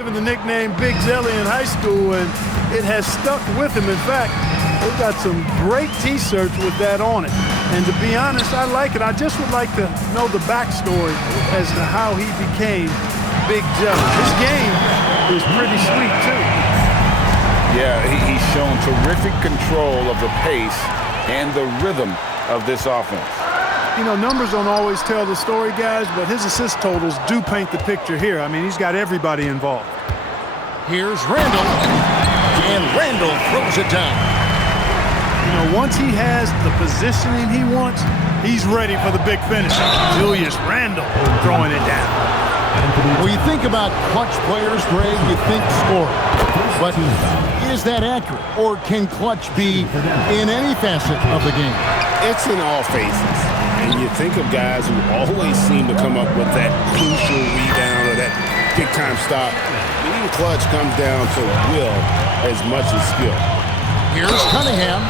Given the nickname Big Jelly in high school, and it has stuck with him. In fact, they've got some great T-shirts with that on it. And to be honest, I like it. I just would like to know the backstory as to how he became Big Jelly. His game is pretty sweet, too. Yeah, he's shown terrific control of the pace and the rhythm of this offense. You know, numbers don't always tell the story, guys, but his assist totals do paint the picture here. I mean, he's got everybody involved. Here's Randall, and Randall throws it down. You know, once he has the positioning he wants, he's ready for the big finish. Julius Randle throwing it down. When you think about clutch players, Greg, you think scoring. But is that accurate, or can clutch be in any facet of the game? It's in all phases. And you think of guys who always seem to come up with that crucial rebound or that big-time stop. Being clutch comes down to will as much as skill. Here's Cunningham.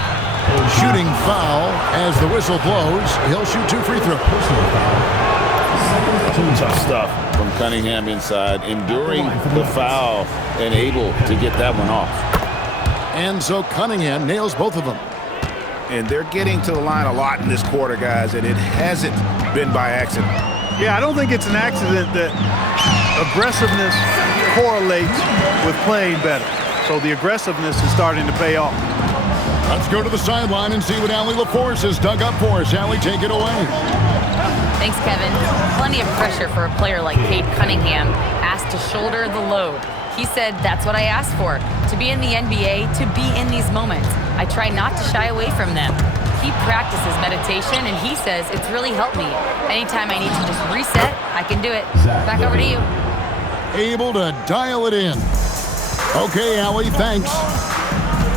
Shooting foul as the whistle blows. He'll shoot 2 free throws. Tough stuff from Cunningham inside, enduring the foul and able to get that one off. And so Cunningham nails both of them. And they're getting to the line a lot in this quarter, guys, and it hasn't been by accident. Yeah, I don't think it's an accident that aggressiveness correlates with playing better. So the aggressiveness is starting to pay off. Let's go to the sideline and see what Allie LaForce has dug up for us. Allie, take it away. Thanks, Kevin. Plenty of pressure for a player like Cade Cunningham, asked to shoulder the load. He said, that's what I asked for, to be in the NBA, to be in these moments. I try not to shy away from them. He practices meditation, and he says it's really helped me. Anytime I need to just reset, I can do it. Back over to you. Able to dial it in. Okay, Allie, thanks.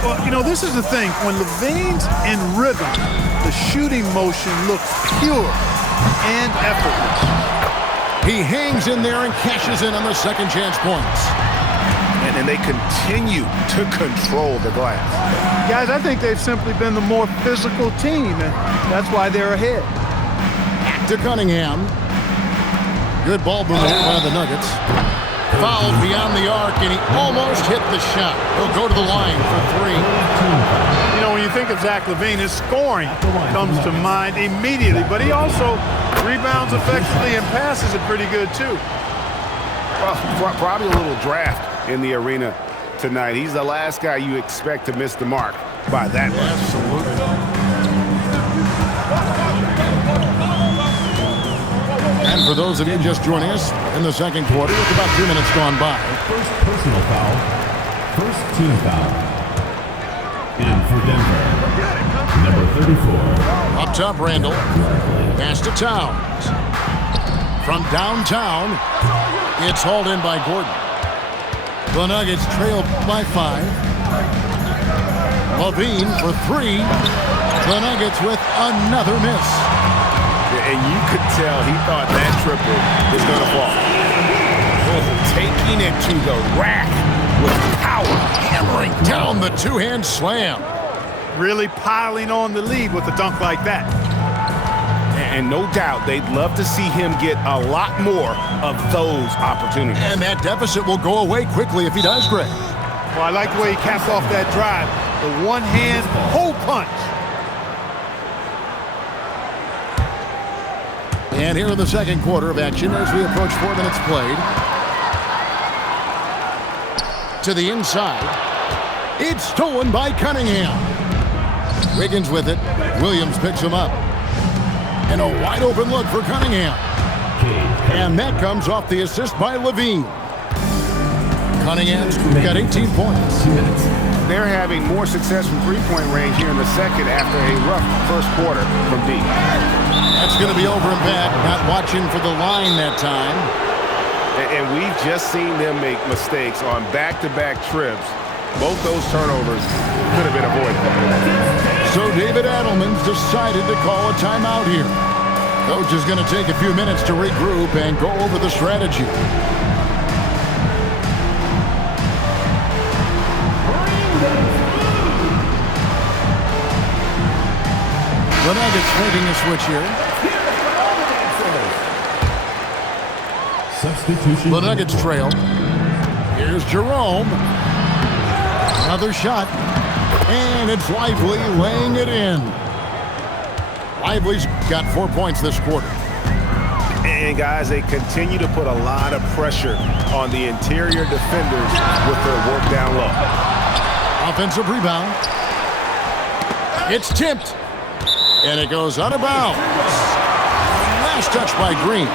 Well, you know, this is the thing. When LaVine's in rhythm, the shooting motion looks pure and effortless. He hangs in there and cashes in on the second chance points. And they continue to control the glass. Guys, I think they've simply been the more physical team, and that's why they're ahead. Back to Cunningham. Good ball movement by the Nuggets. Fouled beyond the arc, and he almost hit the shot. He'll go to the line for 3. You know, when you think of Zach LaVine, his scoring comes to mind immediately, but he also rebounds effectively and passes it pretty good, too. Well, probably a little draft in the arena tonight. He's the last guy you expect to miss the mark by that much. Absolutely. And for those of you just joining us in the second quarter, with about 2 minutes gone by. First personal foul. First team foul. And for Denver, number 34. Up top, Randall. Pass to Towns. From downtown, it's hauled in by Gordon. The Nuggets trail by 5. LaVine for 3. The Nuggets with another miss. And you could tell he thought that triple was going to fall. Taking it to the rack with power. Hammering down the two-hand slam. Really piling on the lead with a dunk like that. And no doubt they'd love to see him get a lot more of those opportunities. And that deficit will go away quickly if he does, Greg. Well, I like the way he capped off that drive. The one-hand hole punch. And here in the second quarter of action as we approach 4 minutes played. To the inside. It's stolen by Cunningham. Wiggins with it. Williams picks him up. And a wide open look for Cunningham. And that comes off the assist by LaVine. Cunningham's got 18 points. They're having more success from three-point range here in the second after a rough first quarter from deep. That's going to be over and back. Not watching for the line that time. And we've just seen them make mistakes on back-to-back trips. Both those turnovers could have been avoided. So David Adelman's decided to call a timeout here. Coach is going to take a few minutes to regroup and go over the strategy. The Nuggets making a switch here. Substitution. The Nuggets trail. Here's Jerome. Another shot. And it's Lively laying it in. Lively's got 4 points this quarter. And, guys, they continue to put a lot of pressure on the interior defenders with their work down low. Offensive rebound. It's tipped. And it goes out of bounds. Last touch by Green.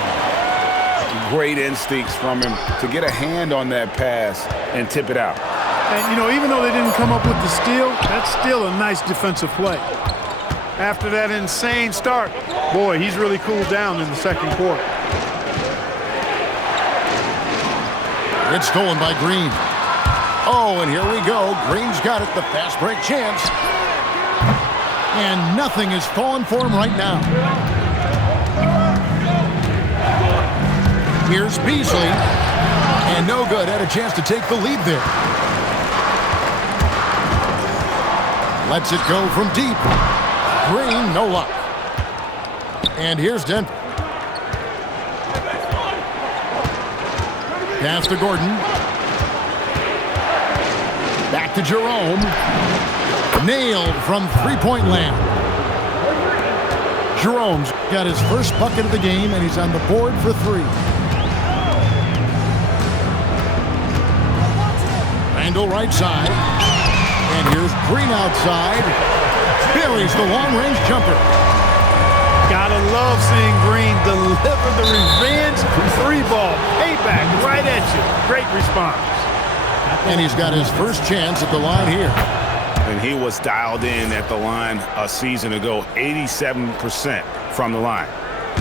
Great instincts from him to get a hand on that pass and tip it out. And, you know, even though they didn't come up with the steal, that's still a nice defensive play. After that insane start, boy, he's really cooled down in the second quarter. It's stolen by Green. Oh, and here we go. Green's got it, the fast break chance. And nothing is falling for him right now. Here's Beasley. And no good. Had a chance to take the lead there. Lets it go from deep. Green, no luck. And here's Denver. Pass to Gordon. Back to Jerome. Nailed from three-point land. Jerome's got his first bucket of the game, and he's on the board for three. Randall right side. And here's Green outside. Buries the long-range jumper. Gotta love seeing Green deliver the revenge three ball. Payback right at you. Great response. And he's got his first chance at the line here. And he was dialed in at the line a season ago, 87% from the line.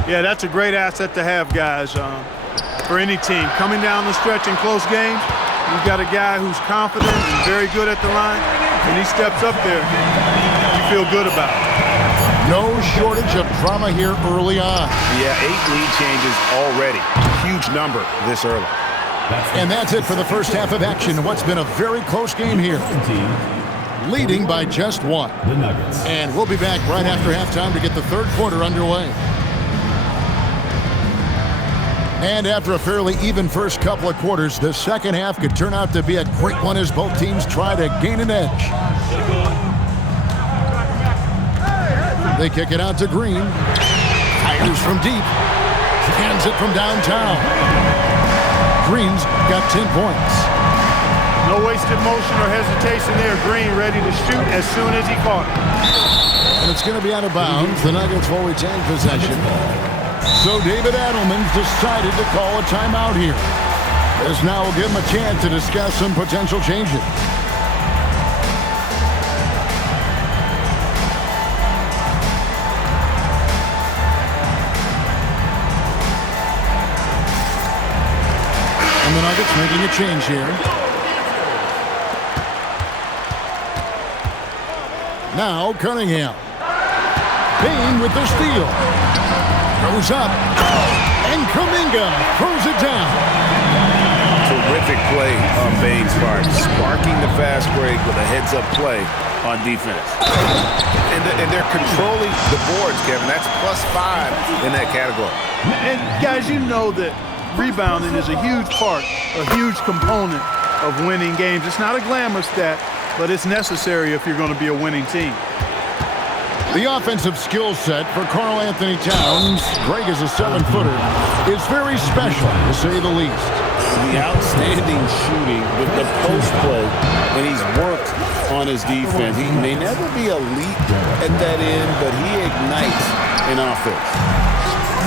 Yeah, that's a great asset to have, guys, for any team. Coming down the stretch in close games, you've got a guy who's confident and very good at the line. When he steps up there, you feel good about it. No shortage of drama here early on. Yeah, 8 lead changes already. Huge number this early. And that's it for the first half of action. What's been a very close game here. Leading by just one. The Nuggets. And we'll be back right after halftime to get the third quarter underway. And after a fairly even first couple of quarters, the second half could turn out to be a great one as both teams try to gain an edge. They kick it out to Green. Fires from deep. Hands it from downtown. Green's got 10 points. No wasted motion or hesitation there. Green ready to shoot as soon as he caught it. And it's going to be out of bounds. The Nuggets will retain possession. So David Adelman's decided to call a timeout here. This now will give him a chance to discuss some potential changes. And the Nuggets making a change here. Now Cunningham. Bane with the steal. Goes up. And Kuminga throws it down. Terrific play on Bane's part. Sparking the fast break with a heads-up play on defense. And they're controlling the boards, Kevin. That's +5 in that category. And guys, you know that rebounding is a huge part, a huge component of winning games. It's not a glamour stat, but it's necessary if you're going to be a winning team. The offensive skill set for Karl Anthony Towns, Greg is a 7-footer, is very special, to say the least. The outstanding shooting with the post play when he's worked on his defense. He may never be elite at that end, but he ignites in offense.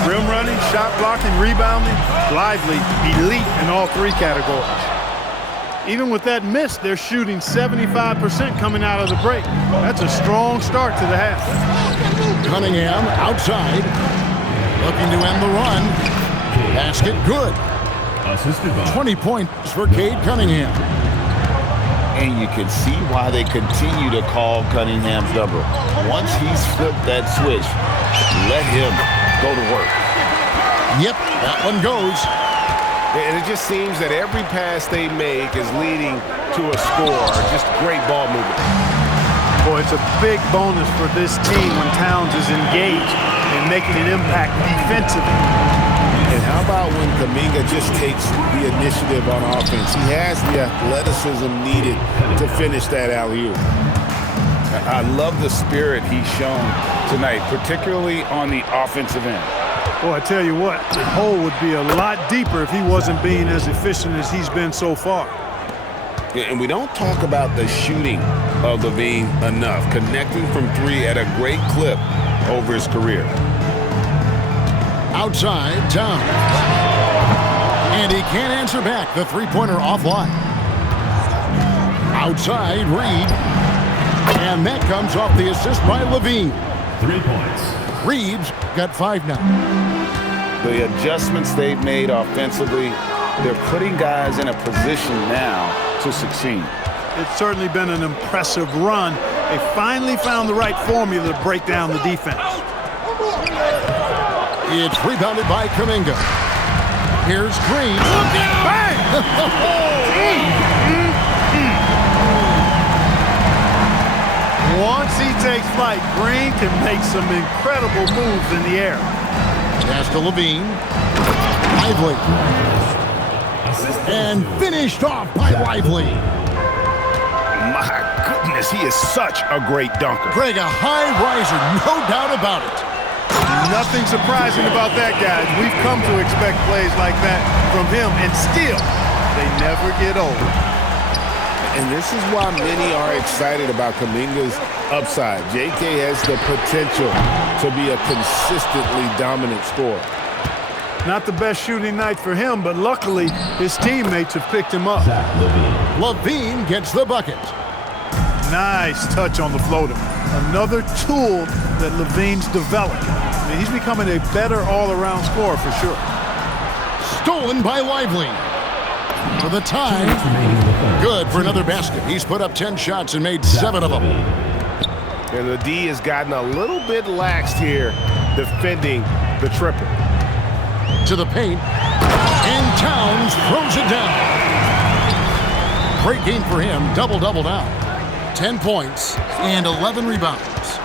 Rim running, shot blocking, rebounding, lively, elite in all three categories. Even with that miss, they're shooting 75% coming out of the break. That's a strong start to the half. Cunningham outside, looking to end the run. Basket good. 20 points for Cade Cunningham. And you can see why they continue to call Cunningham's number. Once he's flipped that switch, let him go to work. Yep, that one goes. And it just seems that every pass they make is leading to a score. Just great ball movement. Boy, it's a big bonus for this team when Towns is engaged and making an impact defensively. And And how about when Kuminga just takes the initiative on offense? He has the athleticism needed to finish that alley-oop. I love the spirit he's shown tonight, particularly on the offensive end. Boy, I tell you what, the hole would be a lot deeper if he wasn't being as efficient as he's been so far. And we don't talk about the shooting of LaVine enough, connecting from three at a great clip over his career. Outside, Towns. And he can't answer back. The three-pointer offline. Outside, Reed. And that comes off the assist by LaVine. 3 points. Reeves got 5 now. The adjustments they've made offensively, they're putting guys in a position now to succeed. It's certainly been an impressive run. They finally found the right formula to break down the defense. It's rebounded by Kuminga. Here's Green. Bang! Once he takes flight, Green can make some incredible moves in the air. Pass to LaVine. Lively. And finished off by Lively. My goodness, he is such a great dunker. Greg, a high riser, no doubt about it. Nothing surprising about that, guys. We've come to expect plays like that from him, and still, they never get old. And this is why many are excited about Kuminga's upside. JK has the potential to be a consistently dominant scorer. Not the best shooting night for him, but luckily his teammates have picked him up. LaVine gets the bucket. Nice touch on the floater. Another tool that LaVine's developed. I mean, he's becoming a better all-around scorer for sure. Stolen by Lively. For the tie. Good for another basket. He's put up 10 shots and made 7 of them. And the D has gotten a little bit laxed here defending the triple. To the paint. And Towns throws it down. Great game for him. Double-double now. 10 points and 11 rebounds.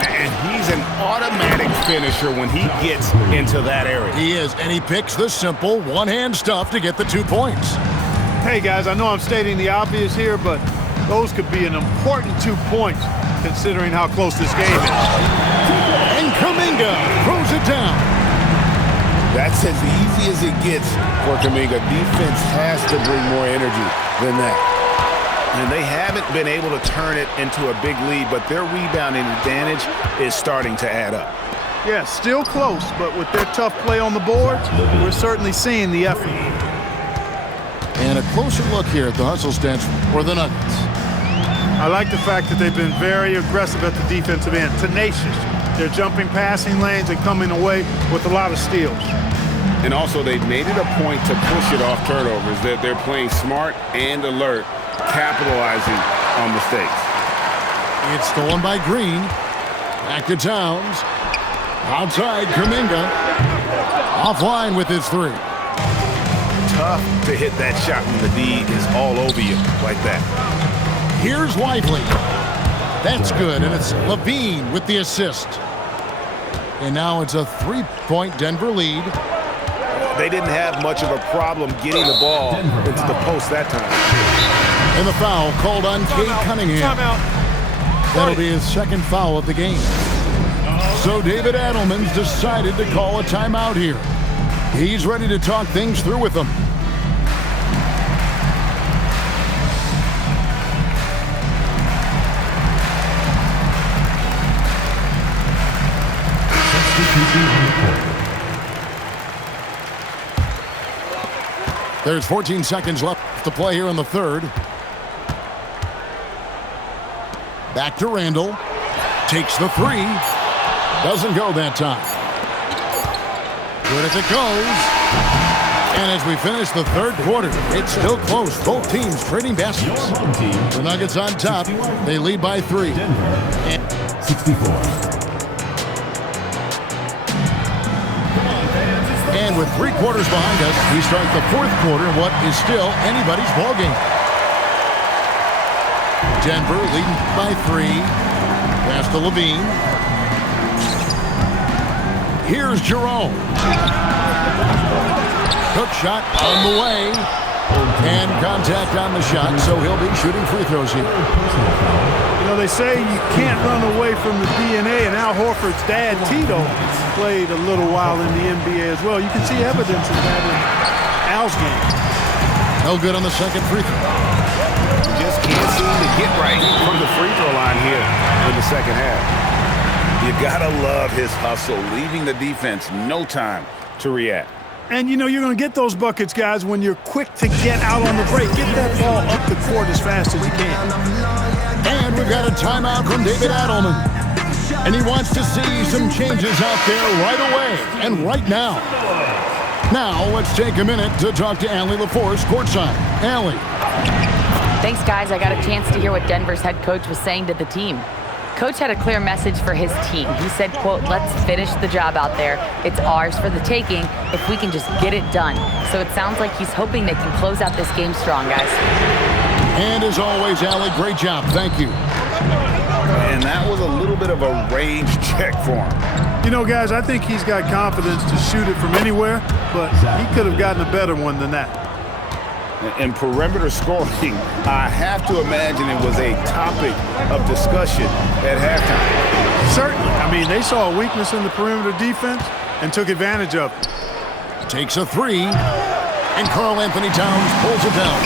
And he's an automatic finisher when he gets into that area. He is, and he picks the simple one-hand stuff to get the 2 points. Hey, guys, I know I'm stating the obvious here, but those could be an important 2 points considering how close this game is. And Kuminga throws it down. That's as easy as it gets for Kuminga. Defense has to bring more energy than that. And they haven't been able to turn it into a big lead, but their rebounding advantage is starting to add up. Yeah, still close, but with their tough play on the board, we're certainly seeing the effort. And a closer look here at the hustle stats for the Nuggets. I like the fact that they've been very aggressive at the defensive end, tenacious. They're jumping passing lanes and coming away with a lot of steals. And also, they've made it a point to push it off turnovers. They're playing smart and alert, capitalizing on mistakes. It's stolen by Green. Back to Towns. Outside, Kuminga. Offline with his 3. Tough to hit that shot when the D is all over you like that. Here's Lively. That's good, and it's LaVine with the assist. And now it's a 3-point Denver lead. They didn't have much of a problem getting the ball into the post that time. And the foul called on Cade Cunningham. That'll be his 2nd foul of the game. So David Adelman's decided to call a timeout here. He's ready to talk things through with them. There's 14 seconds left to play here in the 3rd. Back to Randall. Takes the 3. Doesn't go that time. Good as it goes. And as we finish the 3rd quarter, it's still close. Both teams trading baskets. The Nuggets on top. They lead by 3. Denver, 64. And with 3 quarters behind us, we start the 4th quarter in what is still anybody's ballgame. Denver leading by 3. Pass to LaVine. Here's Jerome. Hook shot on the way. And contact on the shot, so he'll be shooting free throws here. You know, they say you can't run away from the DNA, and Al Horford's dad, Tito, played a little while in the NBA as well. You can see evidence of that in Al's game. No good on the second free throw. Just can't seem to get right from the free throw line here in the second half. You gotta love his hustle, leaving the defense no time to react. And, you know, you're going to get those buckets, guys, when you're quick to get out on the break. Get that ball up the court as fast as you can. And we've got a timeout from David Adelman. And he wants to see some changes out there right away and right now. Now, let's take a minute to talk to Allie LaForce courtside. Allie. Thanks, guys. I got a chance to hear what Denver's head coach was saying to the team. Coach had a clear message for his team. He said, quote, let's finish the job out there. It's ours for the taking if we can just get it done. So it sounds like he's hoping they can close out this game strong, guys. And as always, Allie, great job. Thank you. And that was a little bit of a range check for him. You know, guys, I think he's got confidence to shoot it from anywhere, but he could have gotten a better one than that. In perimeter scoring, I have to imagine it was a topic of discussion at halftime. Certainly. I mean, they saw a weakness in the perimeter defense and took advantage of it. Takes a three, and Karl Anthony Towns pulls it down.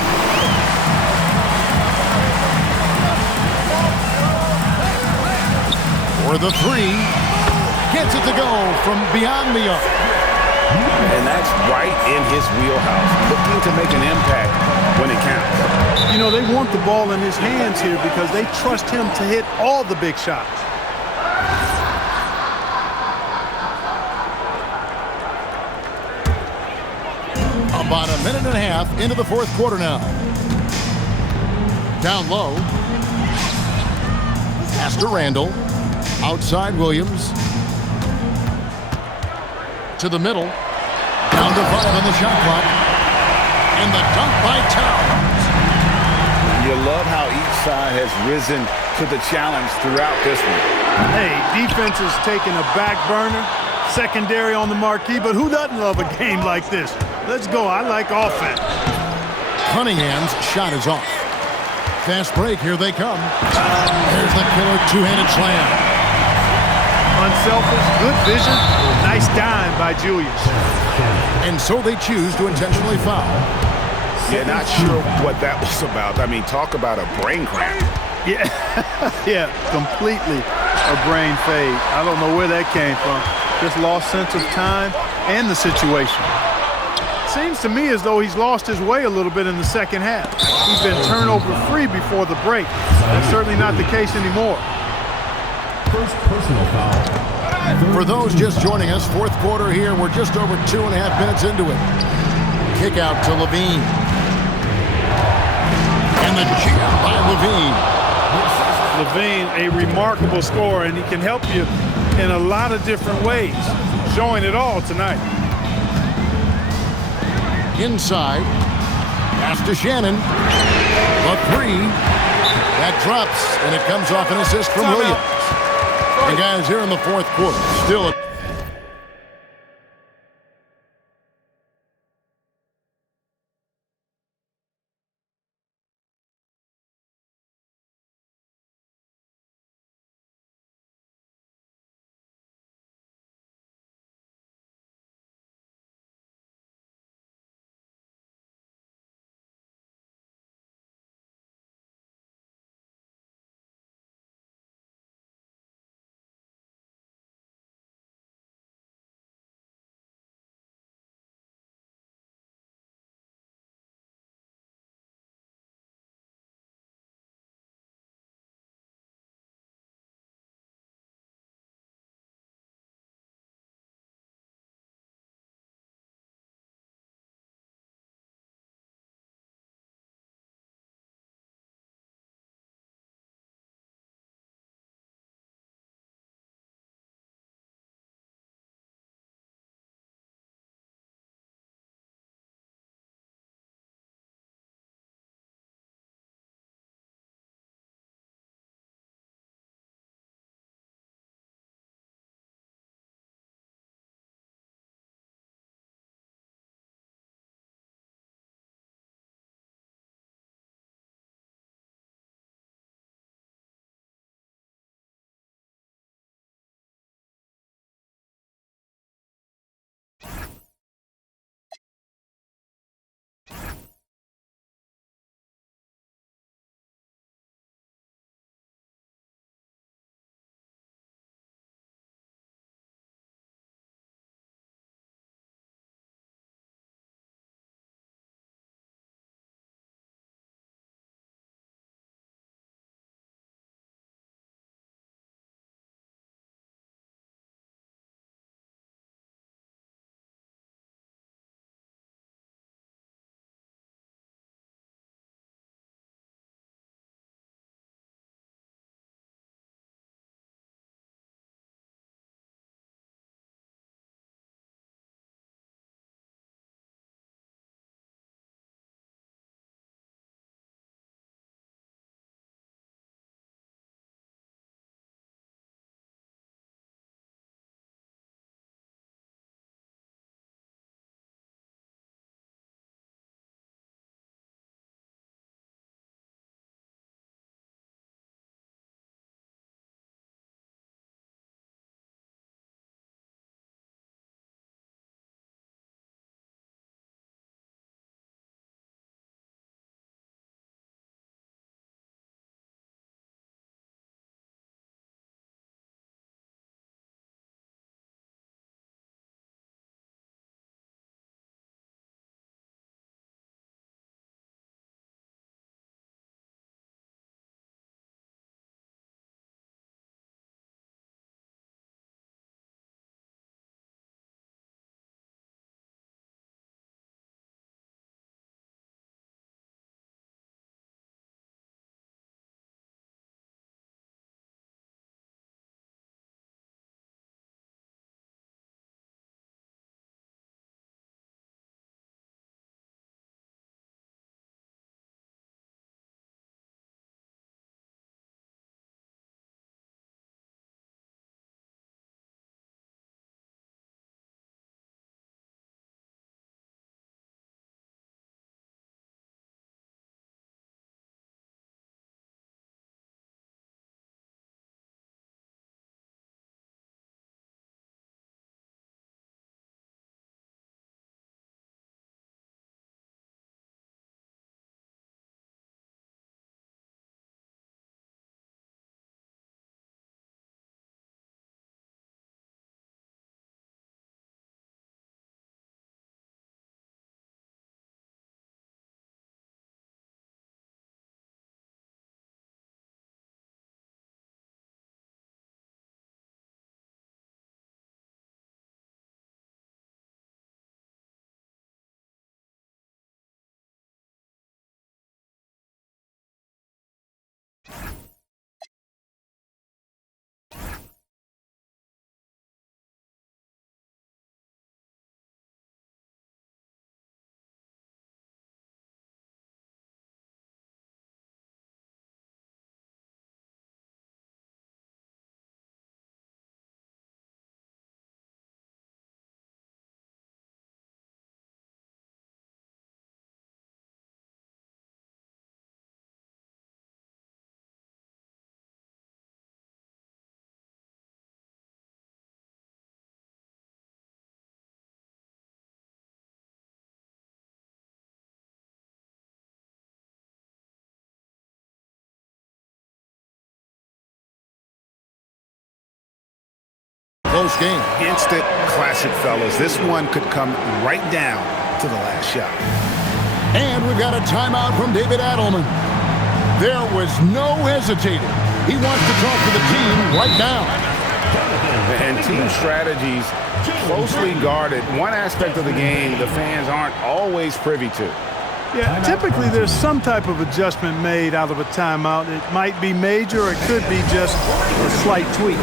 For the three, gets it to go from beyond the arc. And that's right in his wheelhouse, looking to make an impact when it counts. You know, they want the ball in his hands here because they trust him to hit all the big shots. About a minute and a half into the fourth quarter now. Down low. Pass to Randall. Outside Williams. To the middle. Down to 5 on the shot clock. And the dunk by Towns. You love how each side has risen to the challenge throughout this one. Hey, defense is taking a back burner, secondary on the marquee, but who doesn't love a game like this? Let's go. I like offense. Cunningham's shot is off. Fast break. Here they come. There's the killer two-handed slam. Unselfish, good vision, nice dime by Julius. And so they choose to intentionally foul. Yeah, not sure what that was about. I mean, talk about a brain cramp. Yeah, yeah, completely a brain fade. I don't know where that came from. Just lost sense of time and the situation. Seems to me as though he's lost his way a little bit in the second half. He's been turnover free before the break. That's certainly not the case anymore. First personal foul. For those just joining us, fourth quarter here. We're just over 2.5 minutes into it. Kick out to Levine. And the jam by Levine. Levine, a remarkable scorer, and he can help you in a lot of different ways. Showing it all tonight. Inside. Pass to Shannon. The three. That drops, and it comes off an assist from Williams. And guys, here in the fourth quarter, still a post-game. Instant classic, fellas. This one could come right down to the last shot. And we've got a timeout from David Adelman. There was no hesitating. He wants to talk to the team right now. And team strategies closely guarded. One aspect of the game the fans aren't always privy to. Yeah, typically there's some type of adjustment made out of a timeout. It might be major or it could be just a slight tweak.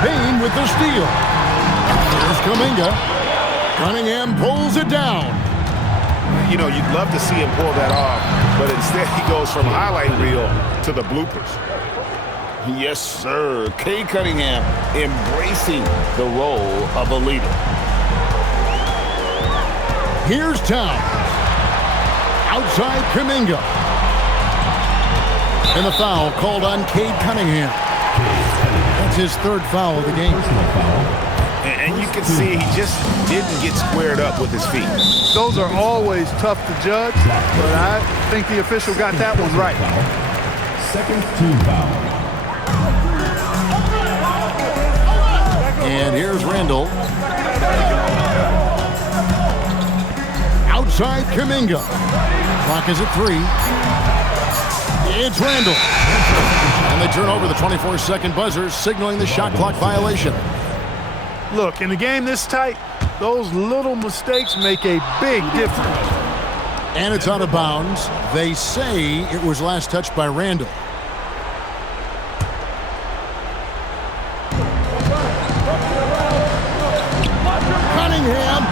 Payne with the steal. Here's Kuminga. Cunningham pulls it down. You know, you'd love to see him pull that off, but instead he goes from highlight reel to the bloopers. Yes, sir. Cade Cunningham embracing the role of a leader. Here's Towns. Outside Kuminga. And the foul called on Cade Cunningham. That's his third foul of the game. And you can see he just didn't get squared up with his feet. Those are always tough to judge, but I think the official got that one right. Second team foul. And here's Randall. Outside Kuminga. Clock is at 3. It's Randall. And they turn over the 24-second buzzer, signaling the shot clock violation. Look, in a game this tight, those little mistakes make a big difference. And it's out of bounds. They say it was last touched by Randall. Cunningham.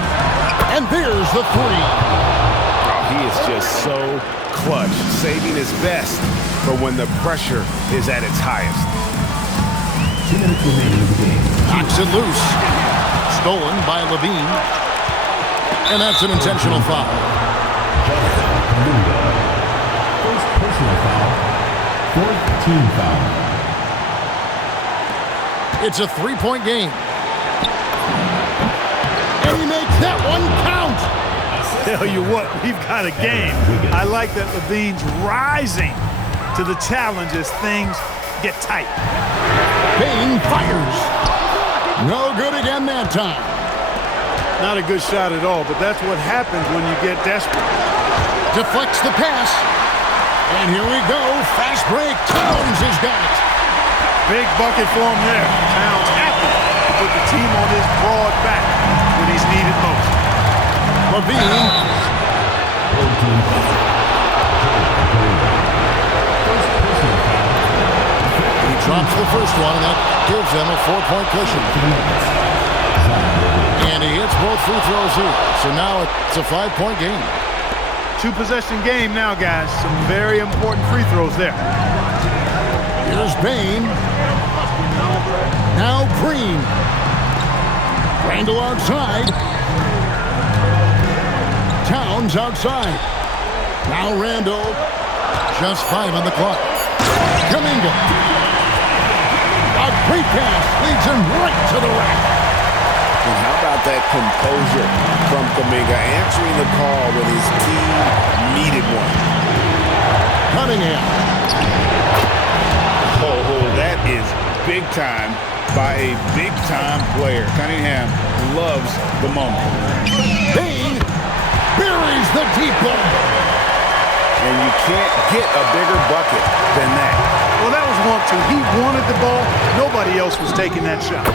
And there's the 3. Oh, he is just so clutch, saving his best for when the pressure is at its highest. 2 minutes remaining in the game. Knocks it loose. Stolen by Levine. And that's an intentional foul. First personal foul. Fourth team foul. It's a 3-point game. And he makes that one count. Tell you what, we've got a game. I like that Levine's rising to the challenge as things get tight. Payne fires. No good again that time. Not a good shot at all, but that's what happens when you get desperate. Deflects the pass. And here we go. Fast break. Towns has got it. Big bucket for him there. Towns happy to put the team on his broad back when he's needed most. Levine. He drops the first one, and that gives them a 4-point cushion. And he hits both free throws here. So now it's a 5-point game. 2-possession game now, guys. Some very important free throws there. Here's Payne. Now Green. Randall outside. Towns outside. Now Randall. Just 5 on the clock. Kuminga. A great pass leads him right to the rack. And how about that composure from Kuminga, answering the call when his team needed one. Cunningham. Oh, that is big time by a big-time player. Cunningham loves the moment. Payne buries the deep ball. And you can't get a bigger bucket than that. Well, that was 1-2. He wanted the ball. Nobody else was taking that shot.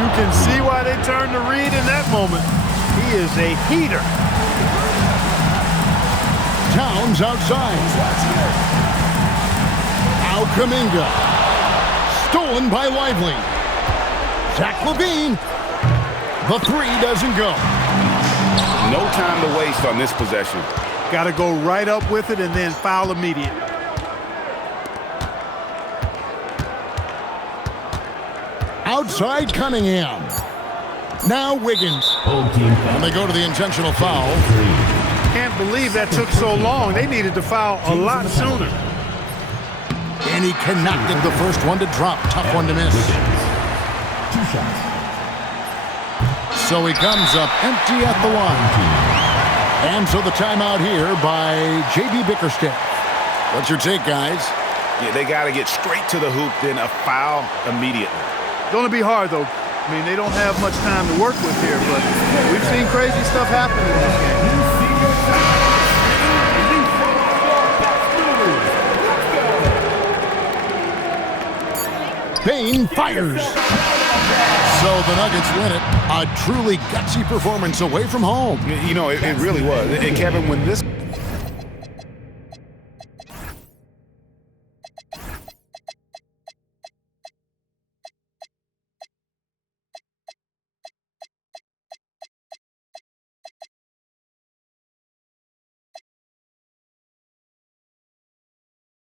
You can see why they turned to Reed in that moment. He is a heater. Towns outside. Now Kuminga. Stolen by Lively. Zach LaVine. The 3 doesn't go. No time to waste on this possession. Got to go right up with it and then foul immediately. Outside Cunningham. Now Wiggins. And they go to the intentional foul. Can't believe that took so long. They needed to foul a lot sooner. And he cannot get the first one to drop. Tough one to miss. 2 shots. So he comes up empty at the line. And so the timeout here by J.B. Bickerstaff. What's your take, guys? Yeah, they got to get straight to the hoop, then a foul immediately. Going to be hard, though. I mean, they don't have much time to work with here, but we've seen crazy stuff happen in this game. Payne fires. So the Nuggets win it. A truly gutsy performance away from home. You know, it really was. And Kevin, when this